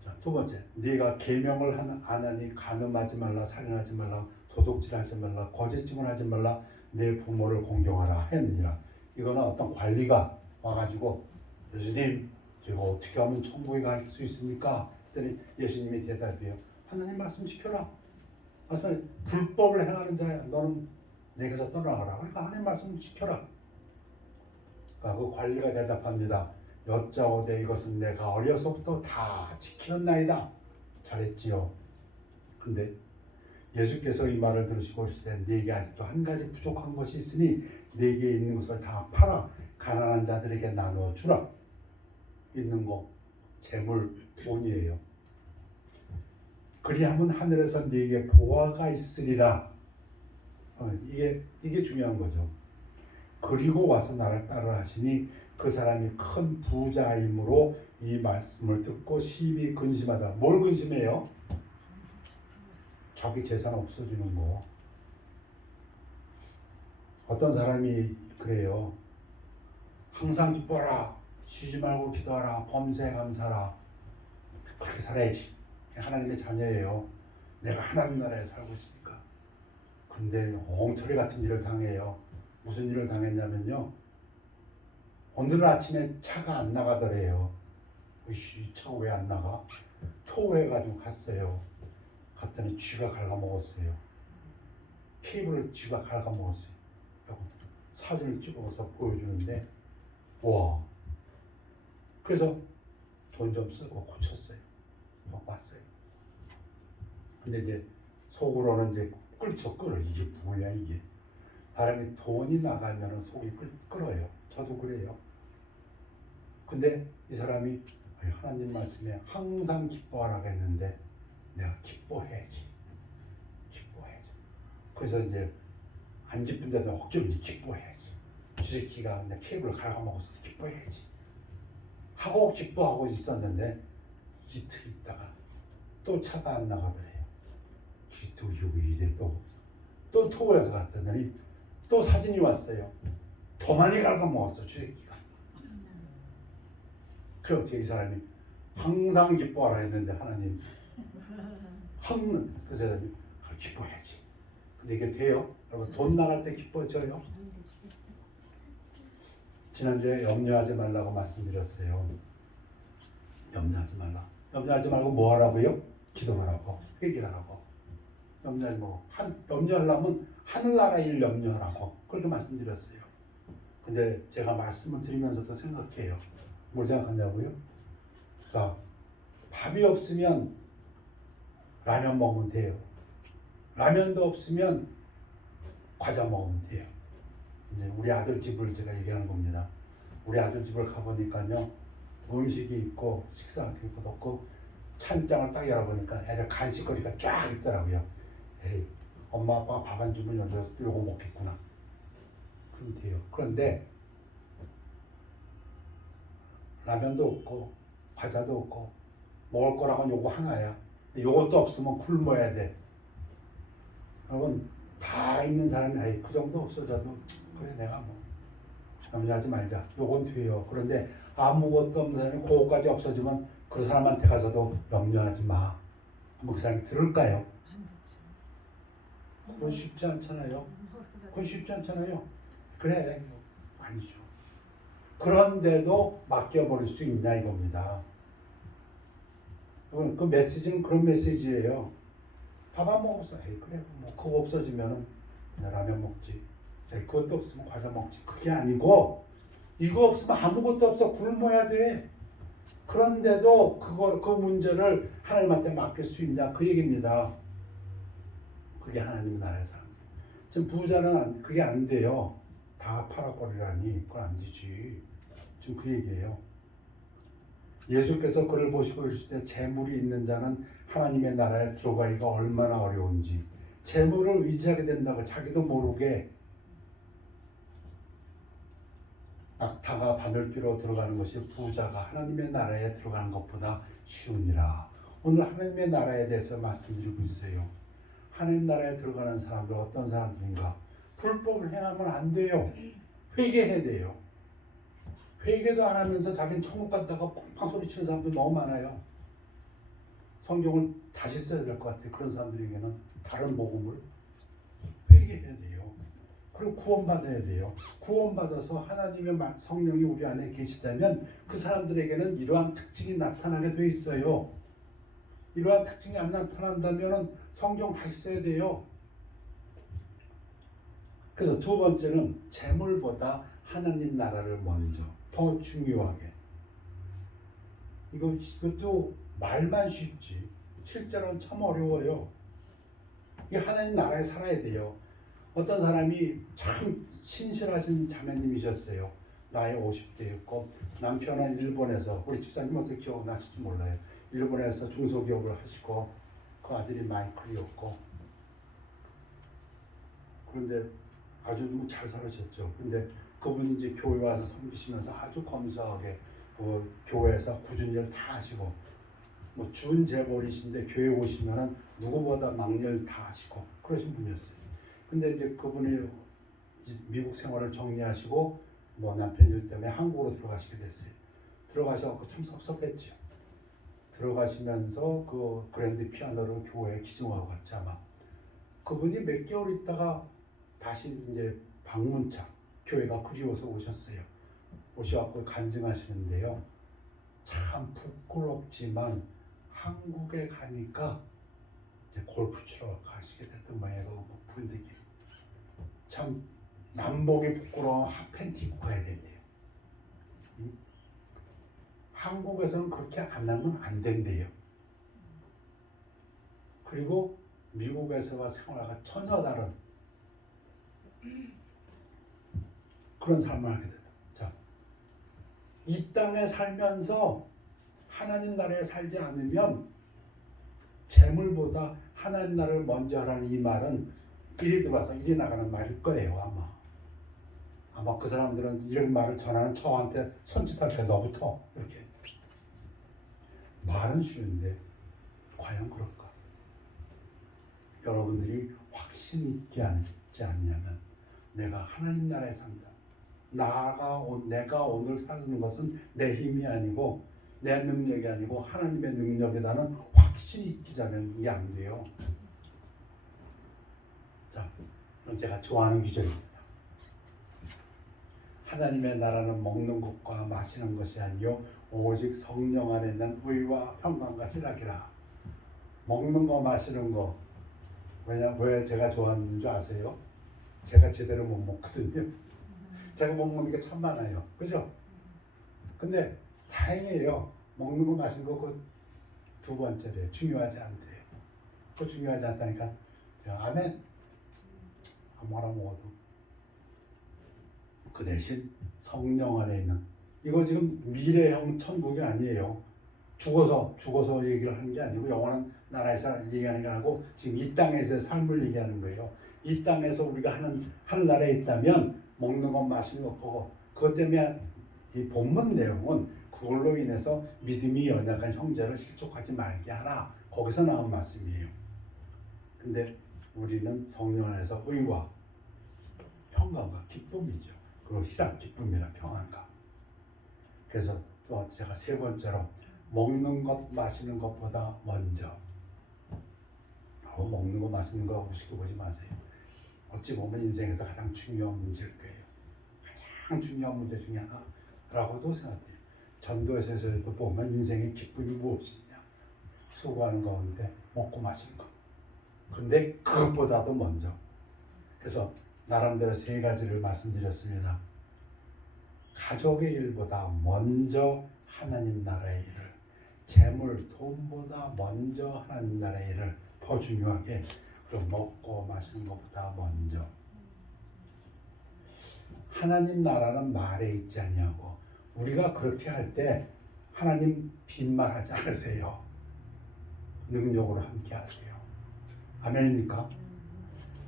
자, 두 번째. 네가 계명을 안 하니 간음하지 말라, 살인하지 말라, 도둑질하지 말라, 거짓 증언하지 말라, 내 부모를 공경하라 했느니라. 이거는 어떤 관리가 와가지고 예수님 제가 어떻게 하면 천국에 갈 수 있습니까? 했더니 예수님이 대답해요. 하나님 말씀 지켜라. 말씀 불법을 행하는 자야 너는 내게서 떠나가라. 그러니까 하나님 말씀 지켜라. 그러니까 그 관리가 대답합니다. 여짜오되 이것은 내가 어려서부터 다 지켰나이다. 잘했지요. 근데 예수께서 이 말을 들으시고 있을 때 네게 아직도 한 가지 부족한 것이 있으니 네게 있는 것을 다 팔아 가난한 자들에게 나눠주라. 있는 거 재물 돈이에요. 그리하면 하늘에서 네게 보화가 있으리라. 이게 중요한 거죠. 그리고 와서 나를 따르라 하시니 그 사람이 큰 부자이므로 이 말씀을 듣고 심히 근심하다. 뭘 근심해요? 자기 재산 없어지는 거. 어떤 사람이 그래요. 항상 기뻐라. 쉬지 말고 기도하라. 범사에 감사하라. 그렇게 살아야지. 하나님의 자녀예요. 내가 하나님 나라에 살고 있으니까. 근데 엉터리 같은 일을 당해요. 무슨 일을 당했냐면요. 오늘 아침에 차가 안 나가더래요. 이 차가 왜 안 나가? 토해가지고 갔어요. 갔더니 쥐가 갉아먹었어요. 케이블을 쥐가 갉아먹었어요. 사진을 찍어서 보여주는데 와. 그래서 돈 좀 쓰고 고쳤어요. 왔어요. 근데 이제 속으로는 이제 끌어. 이게 뭐야 이게. 사람이 돈이 나가면 속이 끓어요. 저도 그래요. 근데 이 사람이 하나님 말씀에 항상 기뻐하라고 했는데 내가 기뻐해야지. 그래서 이제 안 기쁜데도 억지로 이제 기뻐해야지. 주새끼가 그냥 케이블을 갉아먹어서 기뻐해야지. 하고 기뻐하고 있었는데 이틀 있다가 또 차가 안 나가더래요. 또 왜 이래 또 토해서 갔더니 또 사진이 왔어요. 더 많이 갉아먹었어 주새끼가. 그래 어떻게 이 사람이 항상 기뻐하라 했는데 하나님 그 사람이 기뻐해야지. 근데 이게 돼요? 여러분 돈 나갈 때 기뻐져요? 지난주에 염려하지 말라고 말씀드렸어요. 염려하지 말라. 염려하지 말고 뭐 하라고요? 기도하라고, 회개하라고. 염려하지 말고 염려하려면 하늘나라 일 염려하라고 그렇게 말씀드렸어요. 근데 제가 말씀을 드리면서도 생각해요. 뭘 생각하냐고요? 자, 밥이 없으면 라면 먹으면 돼요. 라면도 없으면 과자 먹으면 돼요. 이제 우리 아들 집을 제가 얘기하는 겁니다. 우리 아들 집을 가보니까요, 음식이 있고 식사할 게 없고 찬장을 딱 열어보니까 애들 간식거리가 쫙 있더라고요. 에이, 엄마 아빠가 밥 안 주면 여기서 또 요거 먹겠구나. 그럼 돼요. 그런데 라면도 없고 과자도 없고 먹을 거라고는 요거 하나야. 요것도 없으면 굶어야 돼. 여러분 다 있는 사람이 아이 그 정도 없어져도 그래 내가 뭐 염려하지 말자. 요건 돼요. 그런데 아무것도 없는 사람이 그거까지 없어지면 그 사람한테 가서도 염려하지 마. 뭐 그 사람이 들을까요? 그건 쉽지 않잖아요. 그래 아니죠. 그런데도 맡겨버릴 수 있냐 이겁니다. 그 메시지는 그런 메시지예요. 밥 안 먹었어. 그래 뭐 그거 없어지면은 라면 먹지. 그것도 없으면 과자 먹지. 그게 아니고 이거 없으면 아무것도 없어. 굶어야 돼. 그런데도 그 문제를 하나님한테 맡길 수 있냐 그 얘기입니다. 그게 하나님 나라의 삶. 지금 부자는 그게 안 돼요. 다 팔아버리라니 그건 안 되지. 지금 그 얘기예요. 예수께서 그를 보시고 이르시되 재물이 있는 자는 하나님의 나라에 들어가기가 얼마나 어려운지. 재물을 의지하게 된다고 자기도 모르게 낙타가 바늘귀로 들어가는 것이 부자가 하나님의 나라에 들어가는 것보다 쉬우니라. 오늘 하나님의 나라에 대해서 말씀드리고 있어요. 하나님 나라에 들어가는 사람들 어떤 사람들인가? 불법을 행하면 안 돼요. 회개해야 돼요. 회개도 안 하면서 자기는 천국 갔다가 뻥빵 소리치는 사람들 너무 많아요. 성경을 다시 써야 될 것 같아요. 그런 사람들에게는 다른 복음을 회개해야 돼요. 그리고 구원받아야 돼요. 구원받아서 하나님의 성령이 우리 안에 계시다면 그 사람들에게는 이러한 특징이 나타나게 돼 있어요. 이러한 특징이 안 나타난다면 성경 다시 써야 돼요. 그래서 두 번째는 재물보다 하나님 나라를 먼저 더 중요하게. 이것도 말만 쉽지 실제로는 참 어려워요. 이 하나님 나라에 살아야 돼요. 어떤 사람이 참 신실하신 자매님이셨어요. 나이 50대였고 남편은 일본에서, 우리 집사님 어떻게 기억나실지 몰라요. 일본에서 중소기업을 하시고 그 아들이 마이클이었고, 그런데 아주 잘 살으셨죠. 근데 그분이 이제 교회 와서 섬기시면서 아주 검소하게 교회에서 굳은 일 다 하시고, 뭐 준재벌이신데 교회 오시면은 누구보다 막일 다 하시고 그러신 분이었어요. 근데 이제 그분이 미국 생활을 정리하시고 뭐 남편 일 때문에 한국으로 들어가시게 됐어요. 들어가셔서 참 섭섭했죠. 들어가시면서 그 그랜드 피아노를 교회에 기증하고 갔죠 아마. 그분이 몇 개월 있다가 다시 이제 방문차 교회가 그리워서 오셨어요. 오셔갖고 간증하시는데요. 참 부끄럽지만 한국에 가니까 이제 골프 치러 가시게 됐던 모양이고 부인들끼리 참 남복이 부끄러워 핫팬티 입고 가야 된대요. 응? 한국에서는 그렇게 안 하면 안 된대요. 그리고 미국에서와 생활과 전혀 다른 그런 삶을 하게 된다. 자, 이 땅에 살면서 하나님 나라에 살지 않으면 재물보다 하나님 나라를 먼저 하라는 이 말은 이리 들어와서 이리 나가는 말일 거예요 아마. 아마 그 사람들은 이런 말을 전하는 저한테 손짓할 때 너부터 이렇게 말은 쉬운데 과연 그럴까? 여러분들이 확신 있게 하지 않냐면 내가 하나님 나라에 산다. 내가 오늘 사는 것은 내 힘이 아니고 내 능력이 아니고 하나님의 능력이라는 확신이 있기 전에 이게 안 돼요. 자, 제가 좋아하는 구절입니다. 하나님의 나라는 먹는 것과 마시는 것이 아니요 오직 성령 안에 있는 의와 평강과 희락이라. 먹는 거 마시는 거 왜 제가 좋아하는 줄 아세요? 제가 제대로 못 먹거든요. 제가 못 먹는 게 참 많아요. 그죠? 근데 다행이에요. 먹는 거 마시는 거 그 두 번째래. 중요하지 않대요. 그 중요하지 않다니까 제가 아멘. 아무거나 먹어도 그 대신 성령 안에 있는 이거 지금 미래형 천국이 아니에요. 죽어서 얘기를 하는 게 아니고 영원한 나라에서 얘기하는 게 아니고 지금 이 땅에서의 삶을 얘기하는 거예요. 이 땅에서 우리가 하는 나라에 있다면 먹는 것 마시는 것 보고 그것 때문에 이 본문 내용은 그걸로 인해서 믿음이 연약한 형제를 실족하지 말게 하라. 거기서 나온 말씀이에요. 근데 우리는 성령 안에서 의와 평강과 기쁨이죠. 그리고 희락, 기쁨이나 평안과. 그래서 또 제가 세 번째로 먹는 것, 마시는 것보다 먼저. 먹는 거, 마시는 거 우습게 보지 마세요. 어찌 보면 인생에서 가장 중요한 문제일 거예요. 가장 중요한 문제 중에 하나라고도 생각해요. 전도에서도 보면 인생의 기쁨이 무엇이냐. 수고하는 가운데 먹고 마시는 것. 근데 그것보다도 먼저. 그래서 나름대로 세 가지를 말씀드렸습니다. 가족의 일보다 먼저 하나님 나라의 일을, 재물, 돈보다 먼저 하나님 나라의 일을 더 중요하게, 그리고 먹고 마시는 것보다 먼저. 하나님 나라는 말에 있지 아니하고 우리가 그렇게 할 때 하나님 빈말하지 않으세요. 능력으로 함께 하세요. 아멘입니까?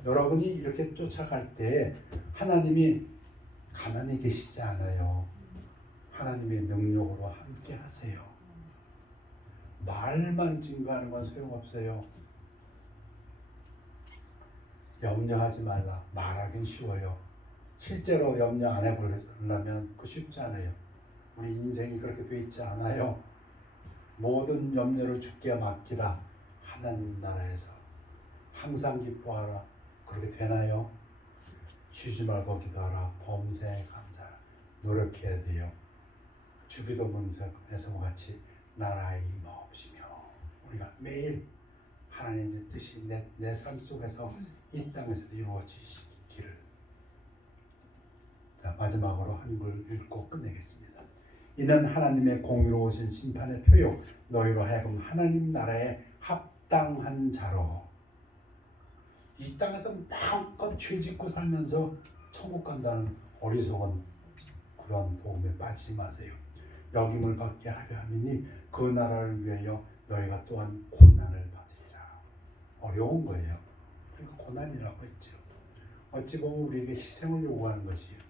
여러분이 이렇게 쫓아갈 때 하나님이 가만히 계시지 않아요. 하나님의 능력으로 함께 하세요. 말만 증거하는 건 소용없어요. 염려하지 말라. 말하긴 쉬워요. 실제로 염려 안 해보려면 그 쉽지 않아요. 우리 인생이 그렇게 돼 있지 않아요. 모든 염려를 주께 맡기라. 하나님 나라에서 항상 기뻐하라. 그렇게 되나요? 쉬지 말고 기도하라. 범사에 감사하라. 노력해야 돼요. 주기도 문서에서 같이 나라의 임하옵시며 우리가 매일 하나님의 뜻이 내 삶 속에서 이 땅에서도 이루어지시기를. 자, 마지막으로 한 글 읽고 끝내겠습니다. 이는 하나님의 공의로우신 심판의 표요 너희로 하여금 하나님 나라에 합당한 자로. 이 땅에서 마음껏 죄 짓고 살면서 천국 간다는 어리석은 그런 복음에 빠지지 마세요. 역임을 받게 하려 함이니 그 나라를 위하여 너희가 또한 고난을 받으리라. 어려운 거예요. 그러니까 고난이라고 했죠. 어찌 보면 우리에게 희생을 요구하는 것이에요.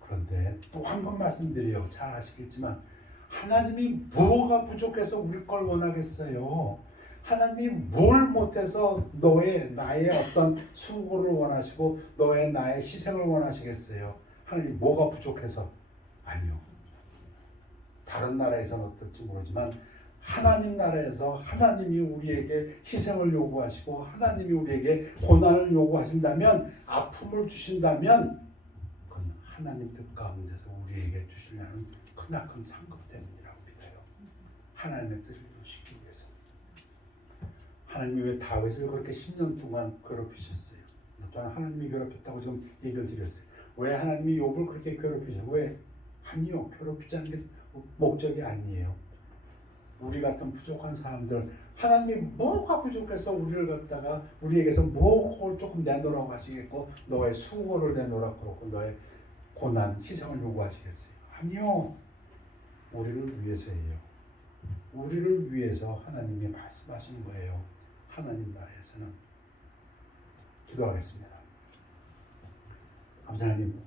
그런데 또 한 번 말씀드려요. 잘 아시겠지만 하나님이 뭐가 부족해서 우리 걸 원하겠어요. 하나님이 뭘 못해서 나의 어떤 수고를 원하시고 나의 희생을 원하시겠어요. 하나님 뭐가 부족해서? 아니요. 다른 나라에서는 어떨지 모르지만 하나님 나라에서 하나님이 우리에게 희생을 요구하시고 하나님이 우리에게 고난을 요구하신다면, 아픔을 주신다면 그건 하나님 뜻 가운데서 우리에게 주시려는 크나큰 상급 때문이라고 믿어요. 하나님의 뜻을 이루시기 위해서. 하나님이 왜 다윗을 그렇게 10년 동안 괴롭히셨어요? 저는 하나님이 괴롭혔다고 지금 얘기를 드렸어요. 왜 하나님이 욥을 그렇게 괴롭히셨어요? 왜? 아니요, 괴롭히지 않는 게 목적이 아니에요. 우리 같은 부족한 사람들, 하나님이 뭐가 부족해서 우리를 갖다가 우리에게서 뭐를 조금 내놓으라고 하시겠고, 너의 수고를 내놓으라고 그러고 너의 고난, 희생을 요구하시겠어요? 아니요, 우리를 위해서예요. 우리를 위해서 하나님이 말씀하시는 거예요. 하나님 나라에서는. 기도하겠습니다. 아버지 하나님,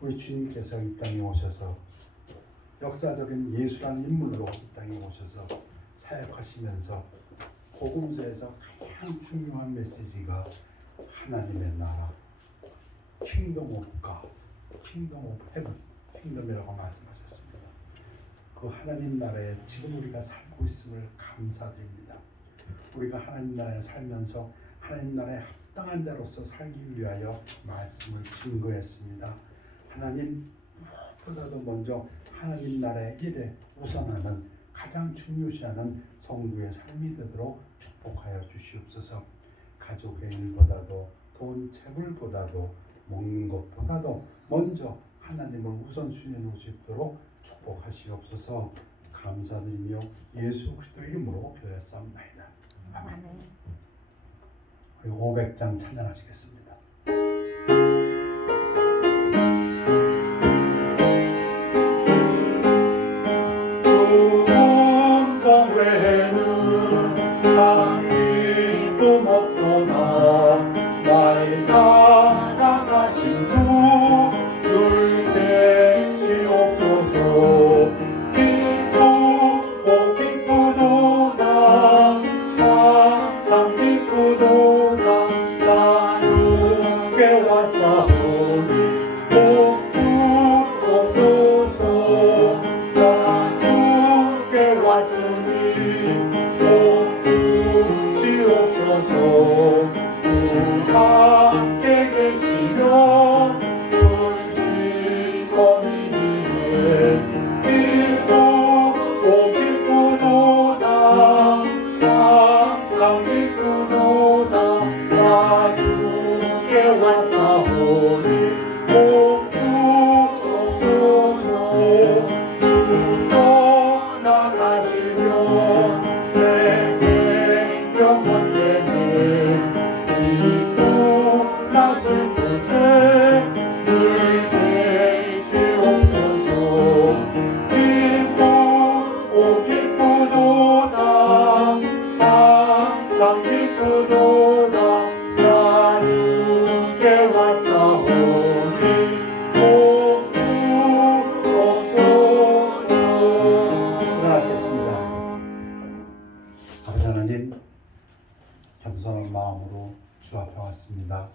우리 주님께서 이 땅에 오셔서 역사적인 예수라는 인물로 이 땅에 오셔서 사역하시면서 복음서에서 가장 중요한 메시지가 하나님의 나라, 킹덤 오브 갓, 킹덤 오브 헤븐, 킹덤이라고 말씀하셨습니다. 그 하나님 나라에 지금 우리가 살고 있음을 감사드립니다. 우리가 하나님 나라에 살면서 하나님 나라에 합당한 자로서 살기 위하여 말씀을 증거했습니다. 하나님, 무엇보다도 먼저 하나님 나라의 일에 우선하는, 가장 중요시하는 성도의 삶이 되도록 축복하여 주시옵소서. 가족의 일보다도, 돈 재물보다도, 먹는 것보다도 먼저 하나님을 우선순위에 놓을 수 있도록 축복하시옵소서. 감사드리며 예수 그리스도 이름으로 기도했사옵나이다. 아멘. 우리 500장 찬양하시겠습니다. 겸손한 마음으로 주 앞에 왔습니다.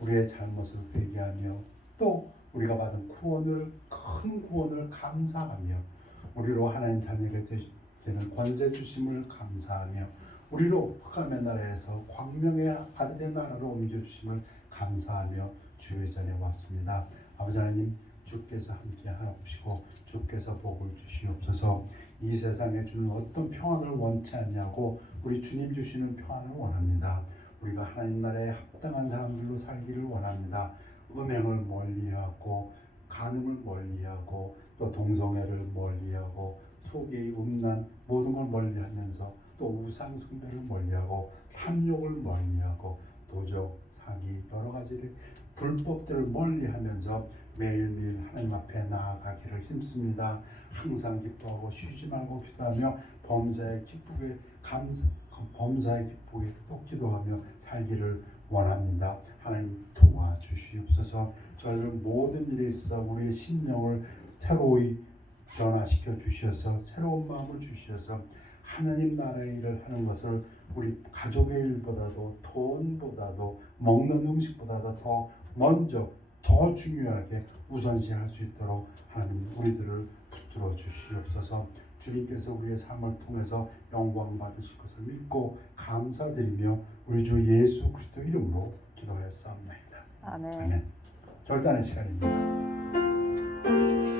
우리의 잘못을 회개하며 또 우리가 받은 구원을, 큰 구원을 감사하며 우리로 하나님 자녀가 되는 권세 주심을 감사하며 우리로 흑암의 나라에서 광명의 아들의 나라로 옮겨주심을 감사하며 주의 전에 왔습니다. 아버지 하나님, 주께서 함께 하옵시고 주께서 복을 주시옵소서. 이 세상에 주는 어떤 평안을 원치 않냐고 우리 주님 주시는 평안을 원합니다. 우리가 하나님 나라에 합당한 사람들로 살기를 원합니다. 음행을 멀리하고 간음을 멀리하고 또 동성애를 멀리하고 투기, 음란 모든 걸 멀리하면서 또 우상 숭배를 멀리하고 탐욕을 멀리하고 도적, 사기 여러 가지 불법들을 멀리하면서 매일매일 하나님 앞에 나아가기를 힘씁니다. 항상 기뻐하고 쉬지 말고 기도하며 범사에 기쁘게 범사에 기쁘게 또 기도하며 살기를 원합니다. 하나님 도와주시옵소서. 저희들 모든 일에 있어 우리의 심령을 새로이 변화시켜 주셔서 새로운 마음을 주셔서 하나님 나라의 일을 하는 것을 우리 가족의 일보다도 돈보다도 먹는 음식보다도 더 먼저 더 중요하게 우선시할 수 있도록 하나님 우리들을 붙들어 주시옵소서. 주님께서 우리의 삶을 통해서 영광 받으실 것을 믿고 감사드리며 우리 주 예수 그리스도 이름으로 기도하였사옵나이다. 아멘. 아멘. 결단의 시간입니다.